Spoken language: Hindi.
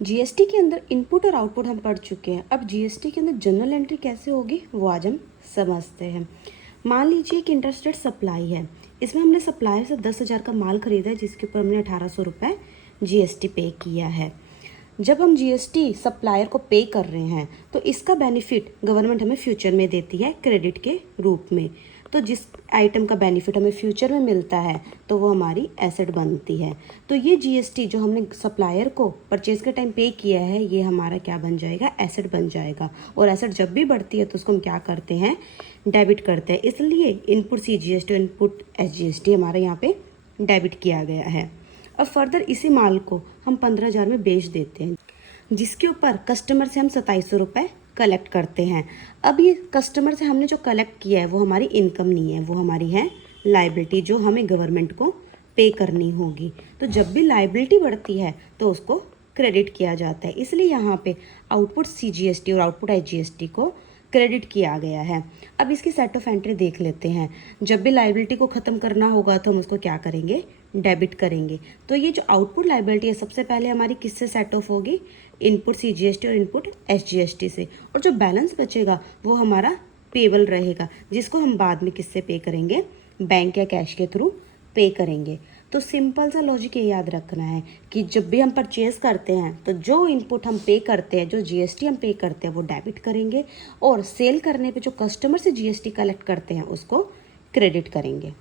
जीएसटी के अंदर इनपुट और आउटपुट हम पढ़ चुके हैं। अब जीएसटी के अंदर जनरल एंट्री कैसे होगी वो आज हम समझते हैं। मान लीजिए कि इंटरस्टेट सप्लाई है, इसमें हमने सप्लायर से 10,000 का माल खरीदा है जिसके ऊपर हमने 1800 रुपये जीएसटी पे किया है। जब हम जीएसटी सप्लायर को पे कर रहे हैं तो इसका बेनिफिट गवर्नमेंट हमें फ्यूचर में देती है क्रेडिट के रूप में। तो जिस आइटम का बेनिफिट हमें फ्यूचर में मिलता है तो वो हमारी एसेट बनती है। तो ये जीएसटी जो हमने सप्लायर को परचेज के टाइम पे किया है ये हमारा क्या बन जाएगा, एसेट बन जाएगा। और एसेट जब भी बढ़ती है तो उसको हम क्या करते हैं, डेबिट करते हैं। इसलिए इनपुट सीजीएसटी और इनपुट एसजीएसटी हमारे यहाँ पे डेबिट किया गया है। अब फर्दर इसी माल को हम 15,000 में बेच देते हैं, जिसके ऊपर कस्टमर से हम 2700 रुपये कलेक्ट करते हैं। अब ये कस्टमर से हमने जो कलेक्ट किया है वो हमारी इनकम नहीं है, वो हमारी है लाइबिलिटी जो हमें गवर्नमेंट को पे करनी होगी। तो जब भी लाइबिलिटी बढ़ती है तो उसको क्रेडिट किया जाता है। इसलिए यहाँ पे आउटपुट सीजीएसटी और आउटपुट एसजीएसटी को क्रेडिट किया गया है। अब इसकी सेट ऑफ एंट्री देख लेते हैं। जब भी लाइबिलिटी को ख़त्म करना होगा तो हम उसको क्या करेंगे, डेबिट करेंगे। तो ये जो आउटपुट लाइबिलिटी है सबसे पहले हमारी किससे सेट ऑफ होगी, इनपुट सीजीएसटी और इनपुट एसजीएसटी से। और जो बैलेंस बचेगा वो हमारा पेबल रहेगा जिसको हम बाद में किससे पे करेंगे, बैंक या कैश के थ्रू पे करेंगे। तो सिंपल सा लॉजिक ये याद रखना है कि जब भी हम परचेज़ करते हैं तो जो इनपुट हम पे करते हैं, जो जीएसटी हम पे करते हैं वो डेबिट करेंगे और सेल करने पे जो कस्टमर से जीएसटी कलेक्ट करते हैं उसको क्रेडिट करेंगे।